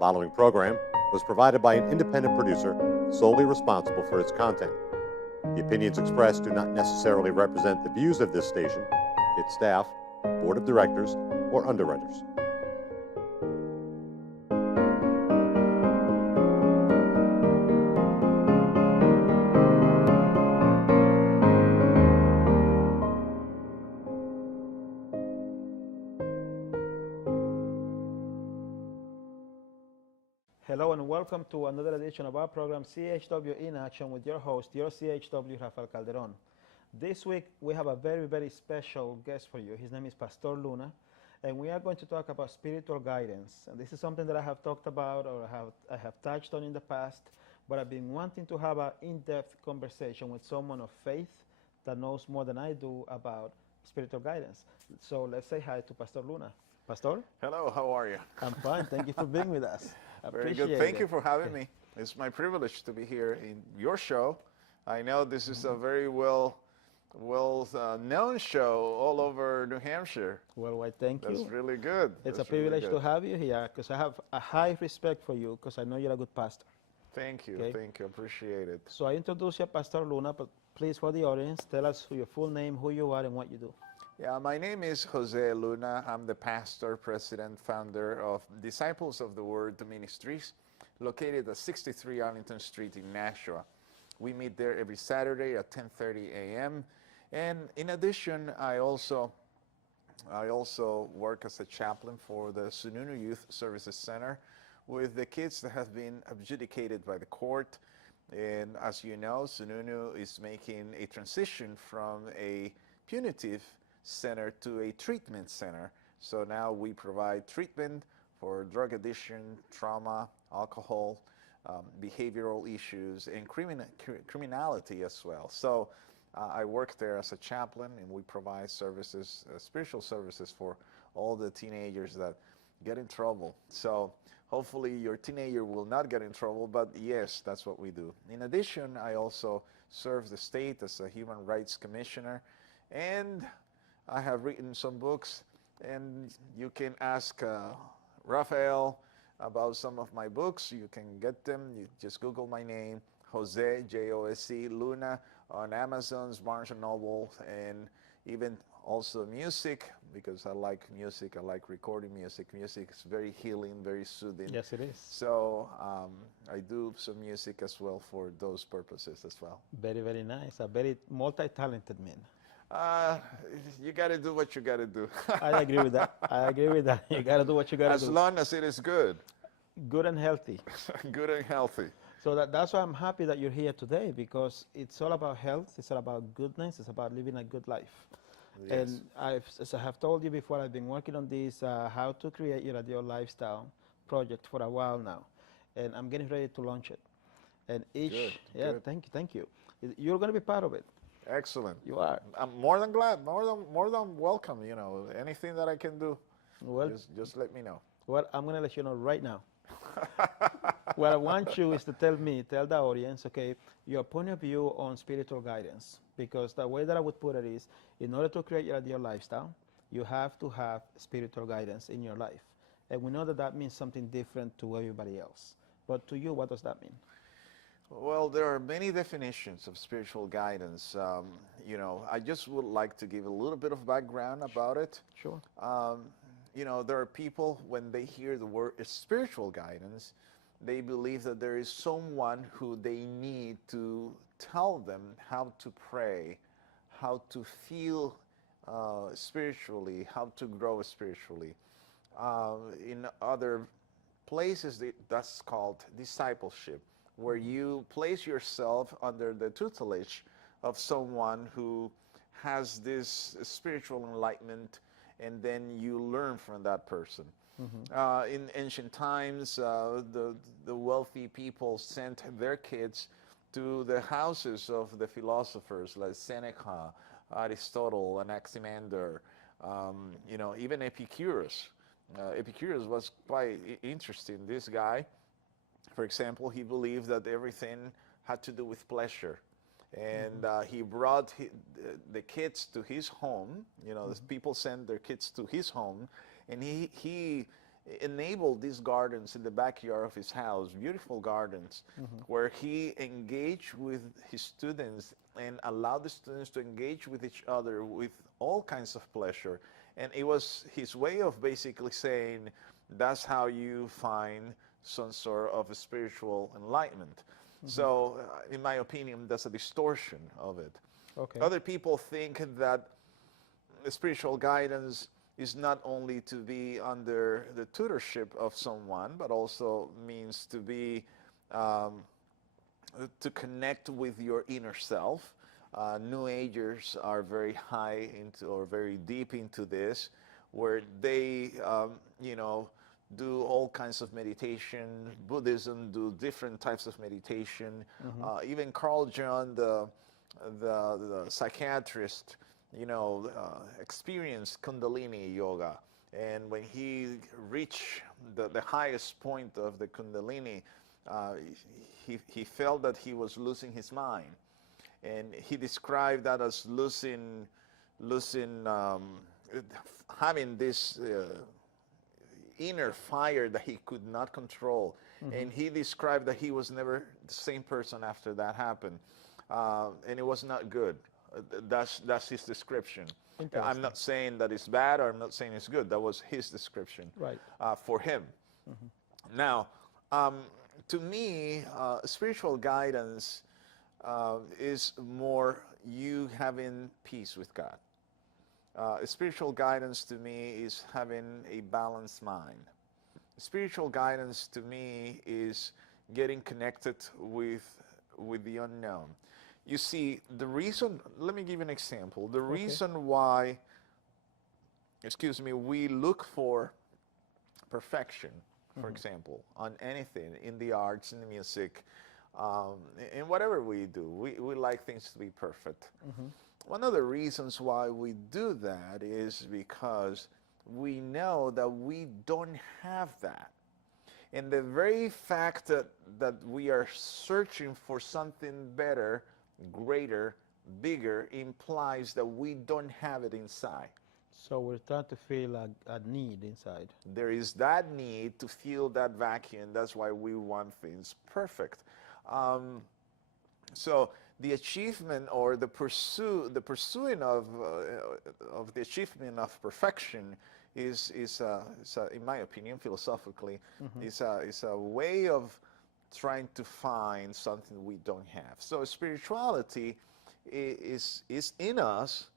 following program was provided by an independent producer solely responsible for its content. The opinions expressed do not necessarily represent the views of this station, its staff, board of directors, or underwriters. Hello and welcome to another edition of our program, CHW in Action, with your host, your CHW, Rafael Calderon. This week, we have a very, very special guest for you. His name is Pastor Luna, and we are going to talk about spiritual guidance. And this is something that I have talked about or I have touched on in the past, but I've been wanting to have an in-depth conversation with someone of faith that knows more than I do about spiritual guidance. So let's say hi to Pastor Luna. Pastor? Hello, how are you? I'm fine. Thank you for being with us. Very good. Thank you for having me. It's my privilege to be here in your show. I know this is a very well known show all over New Hampshire. Well, thank you. That's really good. It's That's a privilege really to have you here because I have a high respect for you because I know you're a good pastor. Thank you. Okay. Thank you. Appreciate it. So I introduce you, Pastor Luna, but please, for the audience, tell us your full name, who you are, and what you do. Yeah, my name is Jose Luna. I'm the pastor, president, founder of Disciples of the Word Ministries, located at 63 Arlington Street in Nashua. We meet there every Saturday at 10:30 a.m. And in addition, I also work as a chaplain for the Sununu Youth Services Center with the kids that have been adjudicated by the court. And as you know, Sununu is making a transition from a punitive center to a treatment center. So now we provide treatment for drug addiction, trauma, alcohol, behavioral issues, and criminality as well. So I work there as a chaplain, and we provide services, spiritual services for all the teenagers that get in trouble. So hopefully your teenager will not get in trouble, but yes, that's what we do. In addition, I also serve the state as a human rights commissioner, and I have written some books, and you can ask Rafael about some of my books. You can get them. You just Google my name, Jose, J-O-S-E, Luna, on Amazon's, Barnes & Noble, and even also music, because I like music. I like recording music. Music is very healing, very soothing. Yes, it is. So I do some music as well for those purposes as well. Very, very nice. A very multi-talented man. You got to do what you got to do. I agree with that. I agree with that. You got to do what you got to do. As long as it is good. Good and healthy. Good and healthy. So that's why I'm happy that you're here today, because it's all about health. It's all about goodness. It's about living a good life. Yes. And as I have told you before, I've been working on this how to create your ideal lifestyle project for a while now, and I'm getting ready to launch it. And Good. Thank you. You're going to be part of it. Excellent. You are. I'm more than glad, more than welcome. You know, anything that I can do, Well, just let me know. well, I'm going to let you know right now. What I want you is to tell the audience, okay, your point of view on spiritual guidance. Because the way that I would put it is, in order to create your ideal lifestyle, you have to have spiritual guidance in your life. And we know that that means something different to everybody else. But to you, what does that mean? Well, there are many definitions of spiritual guidance. You know, I just would like to give a little bit of background about it. Sure. You know, there are people, when they hear the word spiritual guidance, they believe that there is someone who they need to tell them how to pray, how to feel spiritually, how to grow spiritually. In other places, that's called discipleship, where you place yourself under the tutelage of someone who has this spiritual enlightenment, and then you learn from that person. Mm-hmm. In ancient times, the wealthy people sent their kids to the houses of the philosophers like Seneca, Aristotle, Anaximander, you know, even Epicurus. Epicurus was quite interesting. This guy, for example, he believed that everything had to do with pleasure. And he brought the kids to his home. You know, people send their kids to his home, and he enabled these gardens in the backyard of his house, beautiful gardens, where he engaged with his students and allowed the students to engage with each other with all kinds of pleasure. And it was his way of basically saying, that's how you find some sort of a spiritual enlightenment. So, in my opinion, that's a distortion of it. Okay. Other people think that spiritual guidance is not only to be under the tutorship of someone, but also means to be to connect with your inner self. New Agers are very high into or very deep into this, where they, do all kinds of meditation. Buddhism do different types of meditation. Even Carl Jung, the psychiatrist, experienced Kundalini yoga. And when he reached the highest point of the Kundalini, he felt that he was losing his mind. And he described that as having this inner fire that he could not control. And he described that he was never the same person after that happened. And it was not good. That's his description. I'm not saying that it's bad, or I'm not saying it's good. That was his description for him. Now, to me, spiritual guidance is more you having peace with God. Spiritual guidance to me is having a balanced mind. Spiritual guidance to me is getting connected with the unknown. You see, the reason, let me give you an example. The reason why, we look for perfection, for example, on anything, in the arts, in the music, in whatever we do, we like things to be perfect. One of the reasons why we do that is because we know that we don't have that. And the very fact that we are searching for something better, greater, bigger, implies that we don't have it inside. So we're trying to feel a need inside. There is that need to feel that vacuum. That's why we want things perfect. So the achievement or the pursuing of the achievement of perfection is in my opinion, philosophically, is a way of trying to find something we don't have. So spirituality is in us,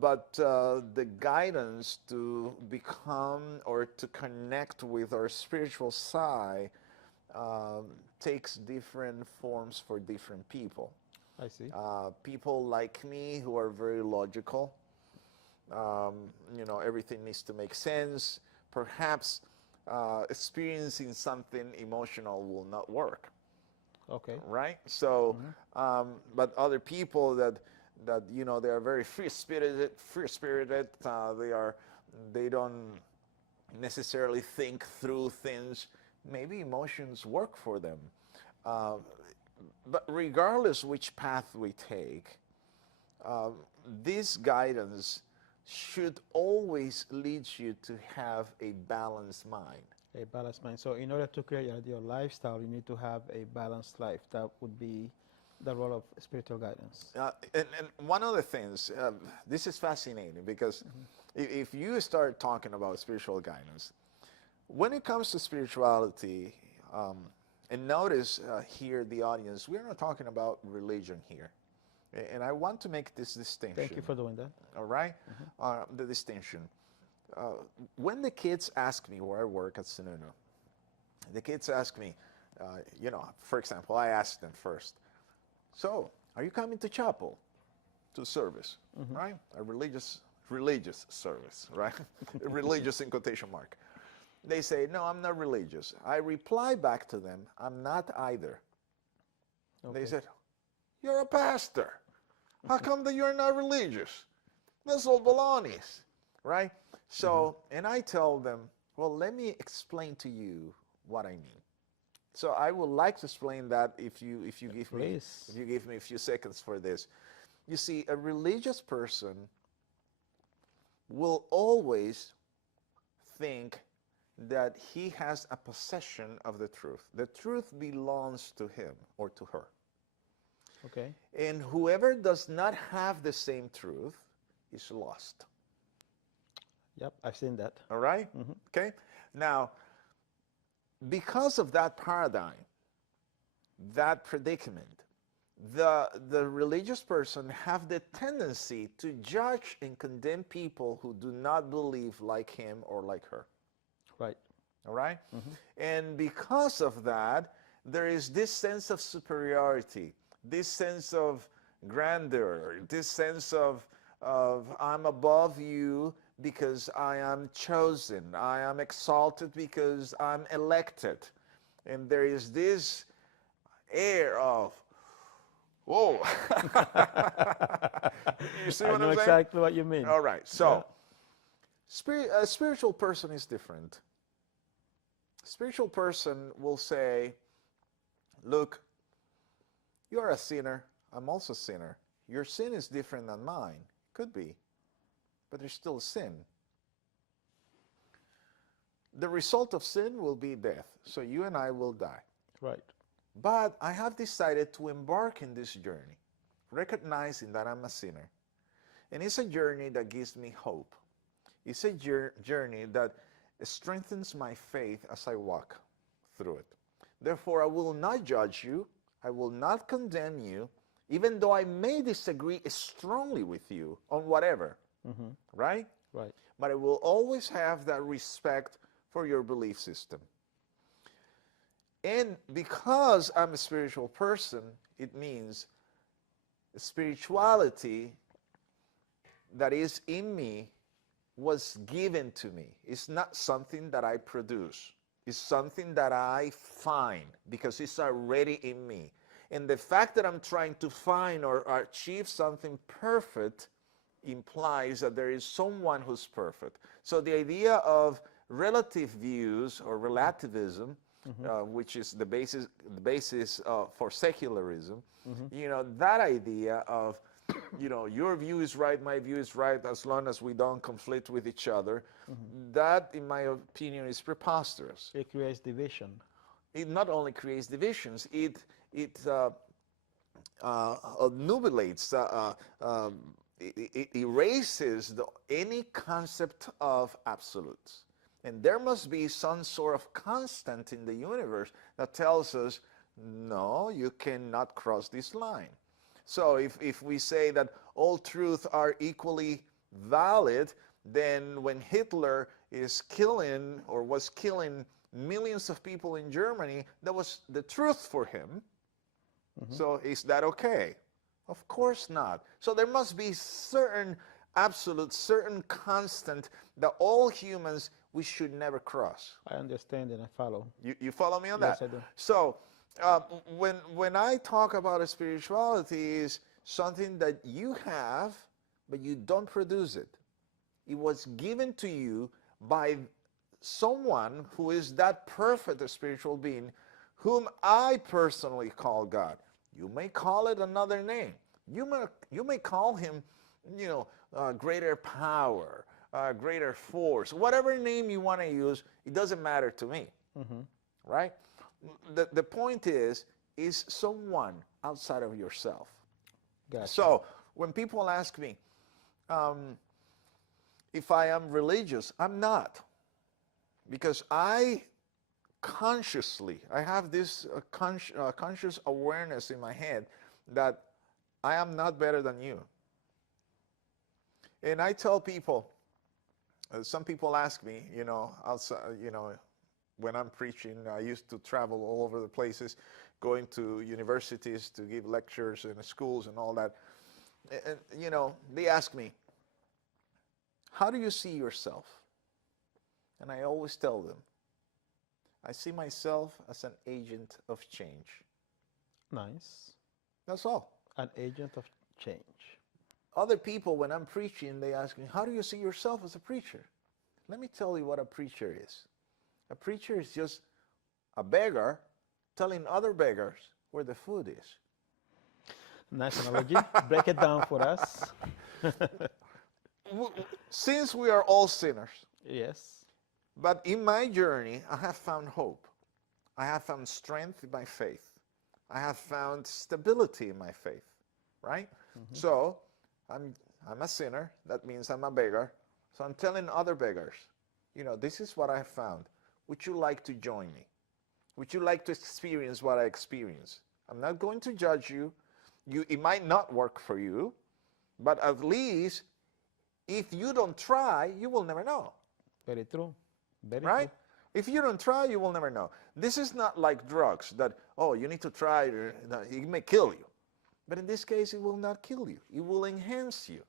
but the guidance to become or to connect with our spiritual side takes different forms for different people. I see. People like me who are very logical, everything needs to make sense. Perhaps experiencing something emotional will not work. Okay. Right? So, but other people that they are very free-spirited. They don't necessarily think through things. Maybe emotions work for them. But regardless which path we take, this guidance should always lead you to have a balanced mind. A balanced mind. So in order to create your ideal lifestyle, you need to have a balanced life. That would be the role of spiritual guidance. And one of the things, this is fascinating because if you start talking about spiritual guidance, when it comes to spirituality, and notice here, the audience, we're not talking about religion here. And I want to make this distinction. Thank you for doing that. All right? The distinction. When the kids ask me where I work at Sununu, the kids ask me, for example, I ask them first, so, are you coming to chapel, to service, right? A religious service, right? Religious in quotation mark. They say, no, I'm not religious. I reply back to them, I'm not either. Okay. They said, you're a pastor. How come that you're not religious? That's all baloney, right? So, and I tell them, well, let me explain to you what I mean. So I would like to explain that if you give me a few seconds for this. You see, a religious person will always think that he has a possession of the truth. The truth belongs to him or to her. Okay. And whoever does not have the same truth is lost. Yep, I've seen that. All right? Okay? Now, because of that paradigm, that predicament, the religious person have the tendency to judge and condemn people who do not believe like him or like her. Right. All right? And because of that, there is this sense of superiority, this sense of grandeur, this sense of I'm above you because I am chosen. I am exalted because I'm elected. And there is this air of, whoa. You see what I'm saying? I know exactly what you mean. All right. So, a spiritual person is different. A spiritual person will say, look, you are a sinner. I'm also a sinner. Your sin is different than mine. Could be. But there's still sin. The result of sin will be death. So you and I will die. Right. But I have decided to embark in this journey, recognizing that I'm a sinner. And it's a journey that gives me hope. It's a journey that strengthens my faith as I walk through it. Therefore, I will not judge you. I will not condemn you, even though I may disagree strongly with you on whatever. Right? Right. But I will always have that respect for your belief system. And because I'm a spiritual person, it means spirituality that is in me was given to me. It's not something that I produce. It's something that I find because it's already in me. And the fact that I'm trying to find or achieve something perfect implies that there is someone who's perfect. So the idea of relative views or relativism, which is the basis for secularism, you know, that idea of, you know, your view is right, my view is right, as long as we don't conflict with each other, that, in my opinion, is preposterous. It creates division. It not only creates divisions, it obnubilates, it erases any concept of absolutes. And there must be some sort of constant in the universe that tells us, no, you cannot cross this line. So if we say that all truths are equally valid, then when Hitler is killing or was killing millions of people in Germany, that was the truth for him. So is that okay? Of course not. So there must be certain absolute, certain constant that all humans, we should never cross. I understand and I follow. You follow me on Yes, that? I do. So when I talk about a spirituality, is something that you have, but you don't produce it. It was given to you by someone who is that perfect spiritual being, whom I personally call God. You may call it another name. You may call him, you know, greater power, greater force, whatever name you want to use. It doesn't matter to me, right? The point is someone outside of yourself. Gotcha. So when people ask me if I am religious, I'm not, because I have this conscious awareness in my head that I am not better than you. And I tell people, some people ask me, you know, outside, you know, when I'm preaching, I used to travel all over the places, going to universities to give lectures in schools and all that. And, you know, they ask me, how do you see yourself? And I always tell them, I see myself as an agent of change. Nice. That's all. An agent of change. Other people, when I'm preaching, they ask me, how do you see yourself as a preacher? Let me tell you what a preacher is. A preacher is just a beggar telling other beggars where the food is. Nice analogy. Break it down for us. Since we are all sinners, Yes. But in my journey, I have found hope. I have found strength in my faith. I have found stability in my faith, right? So I'm a sinner. That means I'm a beggar. So I'm telling other beggars, this is what I have found. Would you like to join me? Would you like to experience what I experience? I'm not going to judge you. It might not work for you, but at least if you don't try, you will never know. Very true. Very Right? true. If you don't try, you will never know. This is not like drugs that, you need to try it, it may kill you. But in this case, it will not kill you. It will enhance you.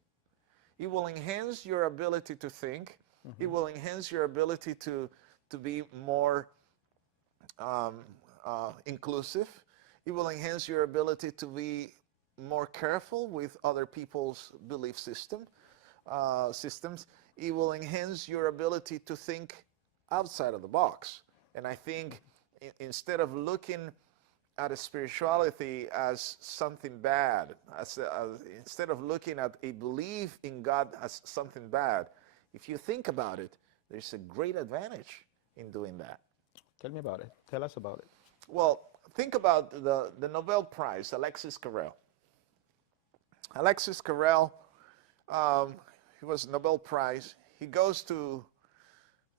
It will enhance your ability to think. It will enhance your ability to be more inclusive. It will enhance your ability to be more careful with other people's belief systems. It will enhance your ability to think outside of the box. And I think instead of looking at a spirituality as something bad, instead of looking at a belief in God as something bad, if you think about it, there's a great advantage in doing that. Tell me about it. Tell us about it. Well, think about the Nobel Prize, Alexis Carrel. Alexis Carrel, he was Nobel Prize. He goes to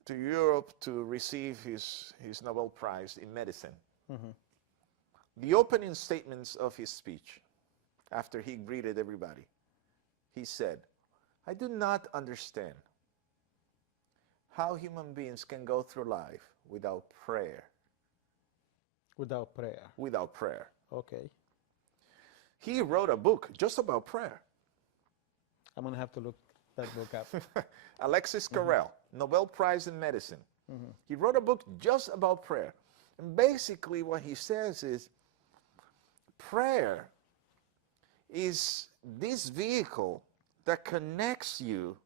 Europe to receive his Nobel Prize in medicine. The opening statements of his speech, after he greeted everybody, he said, "I do not understand how human beings can go through life without prayer." Without prayer. Without prayer. Okay. He wrote a book just about prayer. I'm going to have to look that book up. Alexis Carrel, Nobel Prize in Medicine. He wrote a book just about prayer. And basically what he says is, prayer is this vehicle that connects you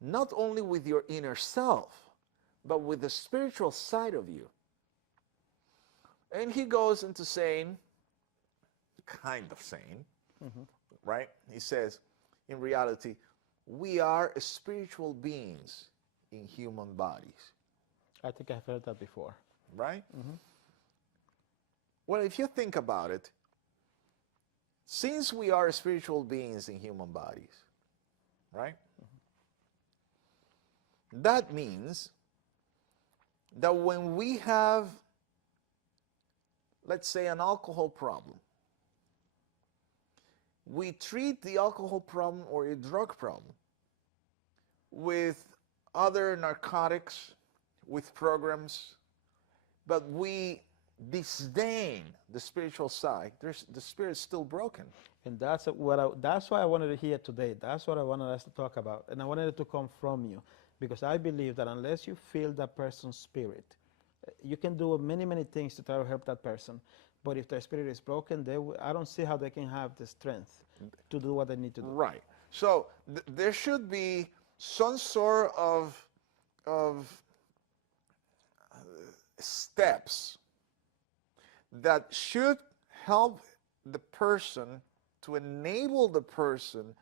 not only with your inner self, but with the spiritual side of you. And he goes into saying, right? He says, in reality, we are spiritual beings in human bodies. I think I've heard that before. Right? Well, if you think about it, since we are spiritual beings in human bodies, right? That means that when we have, let's say, an alcohol problem, we treat the alcohol problem or a drug problem with other narcotics, with programs, but we disdain the spiritual side. The spirit's still broken. And that's why I wanted to hear today. That's what I wanted us to talk about. And I wanted it to come from you, because I believe that unless you feel that person's spirit, you can do many, many things to try to help that person. But if their spirit is broken, I don't see how they can have the strength to do what they need to do. Right. So there should be some sort of steps that should help the person, to enable the person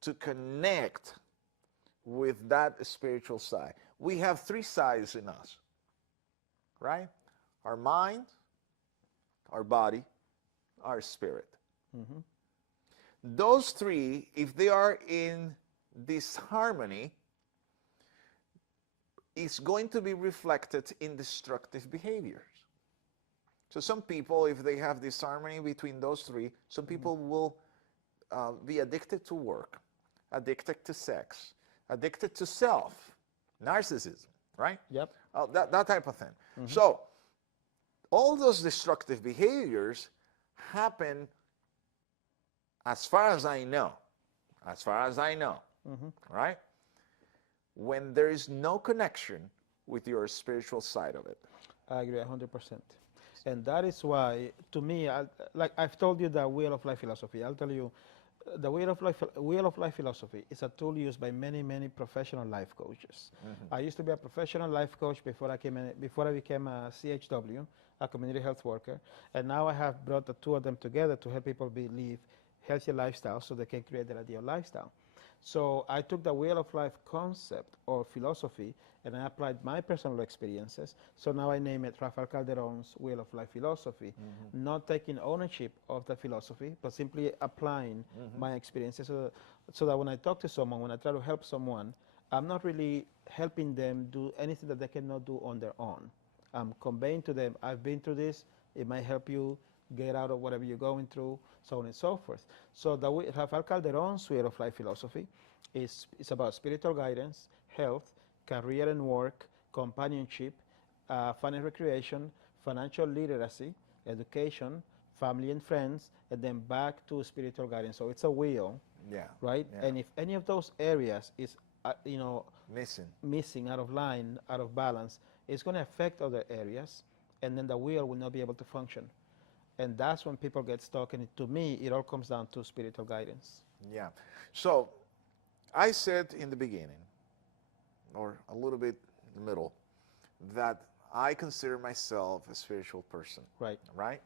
to connect with that spiritual side. We have three sides in us, right? Our mind, our body, our spirit. Those three, if they are in disharmony, it's going to be reflected in destructive behaviors. So some people, if they have disharmony between those three, some people will be addicted to work, addicted to sex, addicted to self, narcissism, right? Yep. That type of thing. So all those destructive behaviors happen, as far as I know, right? When there is no connection with your spiritual side of it. I agree 100%. And that is why, to me, like I've told you the Wheel of Life philosophy. I'll tell you, the Wheel of Life philosophy is a tool used by many, many professional life coaches. I used to be a professional life coach before I became a CHW, a community health worker, and now I have brought the two of them together to help people live healthy lifestyles so they can create their ideal lifestyle. So I took the Wheel of Life concept or philosophy and I applied my personal experiences. So now I name it Rafael Calderon's Wheel of Life philosophy, not taking ownership of the philosophy, but simply applying my experiences so that when I talk to someone, when I try to help someone, I'm not really helping them do anything that they cannot do on their own. I'm conveying to them, I've been through this, it might help you get out of whatever you're going through, so on and so forth. So the Rafael Calderon's Wheel of Life philosophy is about spiritual guidance, health, career and work, companionship, fun and recreation, financial literacy, education, family and friends, and then back to spiritual guidance. So it's a wheel, Yeah. right? Yeah. And if any of those areas is, Missing. out of line, out of balance, it's going to affect other areas, and then the wheel will not be able to function. And that's when people get stuck. And to me, it all comes down to spiritual guidance. Yeah. So I said in the beginning, or a little bit in the middle, that I consider myself a spiritual person. Right. Right?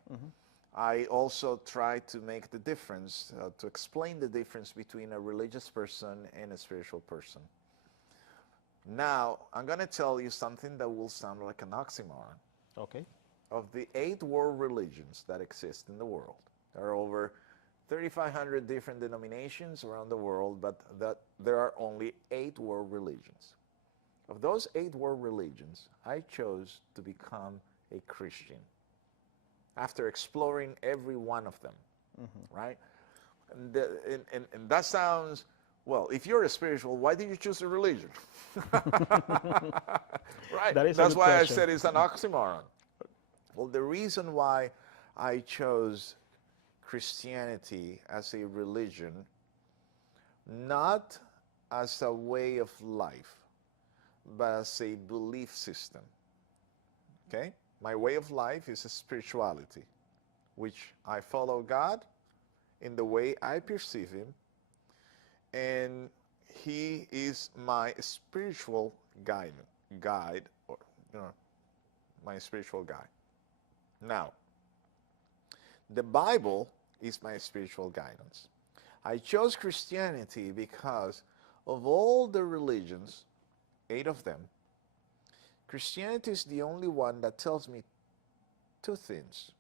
I also try to make the difference, to explain the difference between a religious person and a spiritual person. Now, I'm going to tell you something that will sound like an oxymoron. Okay. Of the 8 world religions that exist in the world, there are over 3,500 different denominations around the world, but there are only 8 world religions. Of those 8 world religions, I chose to become a Christian after exploring every one of them, right? And that sounds, well, if you're a spiritual, why did you choose a religion? Right? That's why I said it's an oxymoron. Well, the reason why I chose Christianity as a religion, not as a way of life, but as a belief system. Okay? My way of life is a spirituality, which I follow God in the way I perceive Him, and He is my spiritual guide, or my spiritual guide. Now, the Bible is my spiritual guidance. I chose Christianity because of all the religions, 8 of them, Christianity is the only one that tells me 2 things.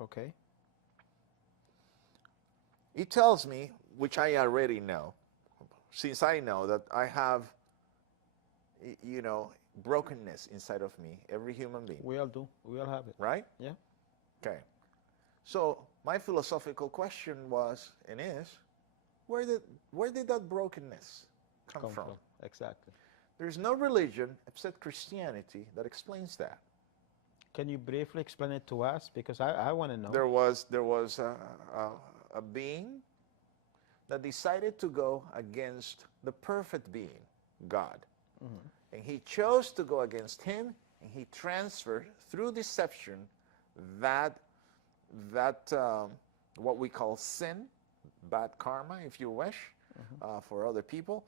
Okay. It tells me, which I already know, since I know that I have, brokenness inside of me, every human being. We all do. We all have it. Right? Yeah. Okay. So my philosophical question was, and is, where did that brokenness come from? Exactly. There's no religion except Christianity that explains that. Can you briefly explain it to us? Because I want to know. There was a being that decided to go against the perfect being, God. And he chose to go against him, and he transferred through deception that what we call sin, bad karma, if you wish, for other people.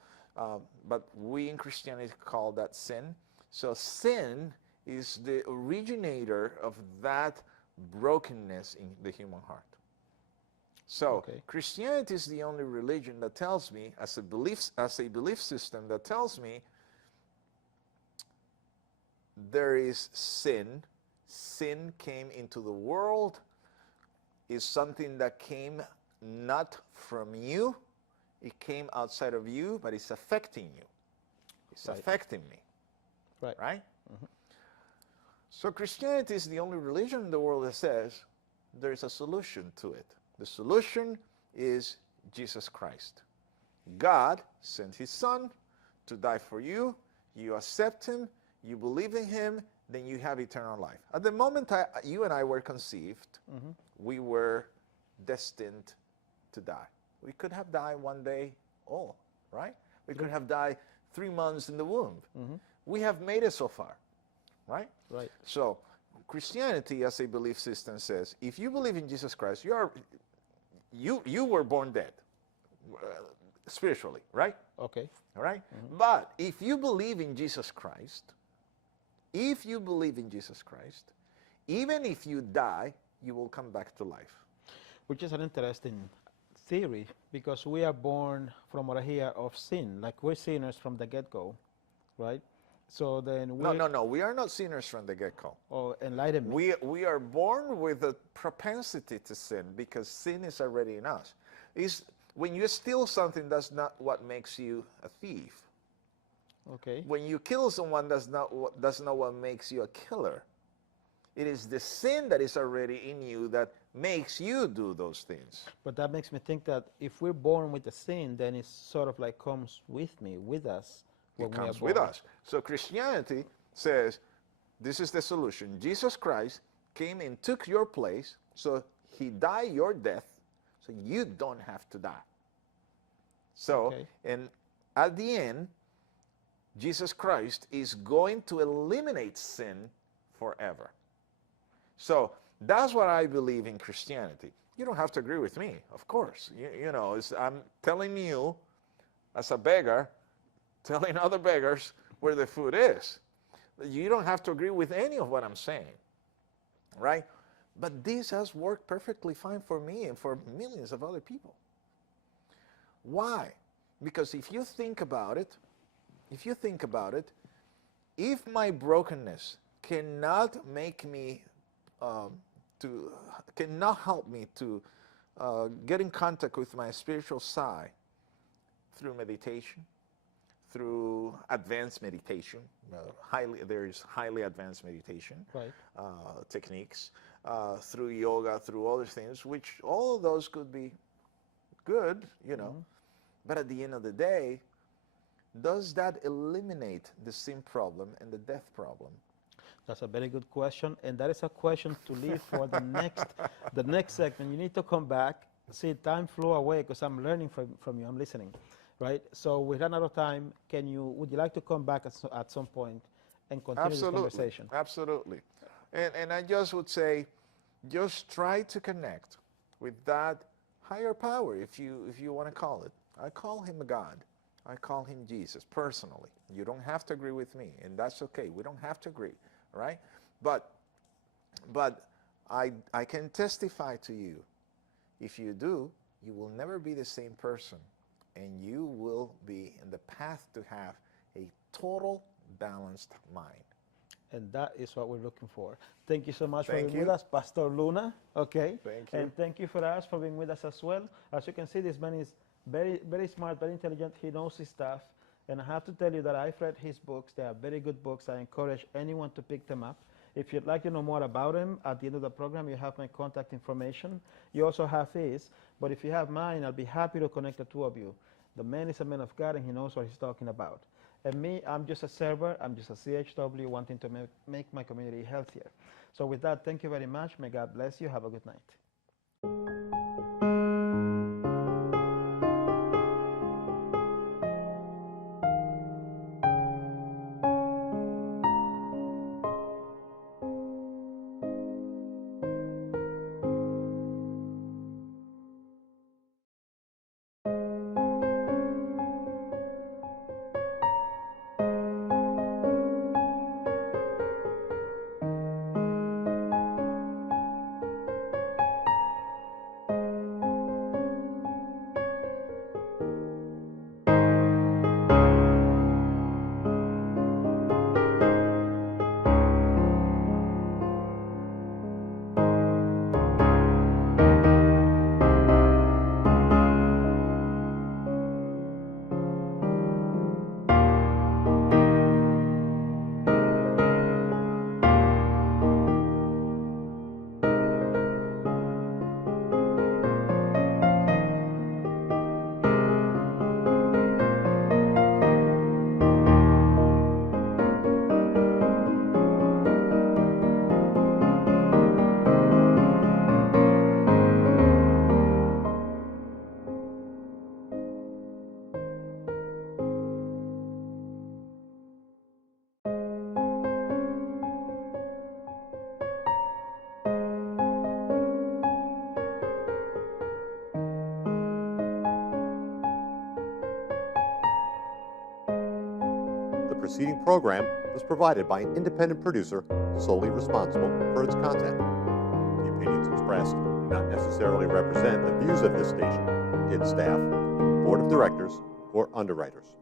But we in Christianity call that sin. So sin is the originator of that brokenness in the human heart. So Christianity is the only religion that tells me, as a belief system, that tells me there is sin. Sin came into the world, is something that came not from you. It came outside of you, but it's affecting you. It's affecting me. Right? So Christianity is the only religion in the world that says there is a solution to it. The solution is Jesus Christ. God sent His Son to die for you. You accept Him. You believe in Him. Then you have eternal life. At the moment you and I were conceived, we were destined to die. We could have died one day old, right? We could have died 3 months in the womb. We have made it so far, right? Right. So Christianity as a belief system says, if you believe in Jesus Christ, you were born dead, spiritually, right? Okay. All right? But if you believe in Jesus Christ, even if you die, you will come back to life. Which is an interesting theory, because we are born, from what I hear, of sin. Like we're sinners from the get-go, right? So then we... No. We are not sinners from the get-go. Oh, enlighten me. We are born with a propensity to sin because sin is already in us. When you steal something, that's not what makes you a thief. Okay. When you kill someone, that's not what makes you a killer. It is the sin that is already in you that makes you do those things. But that makes me think that if we're born with the sin, then it sort of like comes with us. It comes with us. So Christianity says, this is the solution. Jesus Christ came and took your place, so he died your death, so you don't have to die. So, Okay. and at the end, Jesus Christ is going to eliminate sin forever. So that's what I believe in Christianity. You don't have to agree with me, of course. You know, I'm telling you, as a beggar, telling other beggars where the food is. You don't have to agree with any of what I'm saying, right? But this has worked perfectly fine for me and for millions of other people. Why? Because if you think about it, if my brokenness cannot make me cannot help me to get in contact with my spiritual side through meditation, through advanced meditation, there is highly advanced meditation, Right. techniques, through yoga, through other things, which all of those could be good, you know. But at the end of the day, does that eliminate the sin problem and the death problem? That's a very good question, and that is a question to leave for the next segment. You need to come back. See, time flew away because I'm learning from you. I'm listening, right? So we ran out of time. Would you like to come back at some point and continue this conversation? Absolutely. And I just would say, just try to connect with that higher power, if you want to call it. I call him a God. I call him Jesus personally. You don't have to agree with me, and that's okay. We don't have to agree, right? But I can testify to you, if you do, you will never be the same person, and you will be in the path to have a total balanced mind. And that is what we're looking for. Thank you so much for Thank being you. with us, Pastor Luna. Okay. Thank you. And thank you for us for being with us as well. As you can see, this man is very, very smart, very intelligent. He knows his stuff. And I have to tell you that I've read his books. They are very good books. I encourage anyone to pick them up. If you'd like to know more about him, at the end of the program, you have my contact information. You also have his. But if you have mine, I'll be happy to connect the two of you. The man is a man of God, and he knows what he's talking about. And me, I'm just a server. I'm just a CHW wanting to make my community healthier. So with that, thank you very much. May God bless you. Have a good night. The preceding program was provided by an independent producer solely responsible for its content. The opinions expressed do not necessarily represent the views of this station, its staff, board of directors, or underwriters.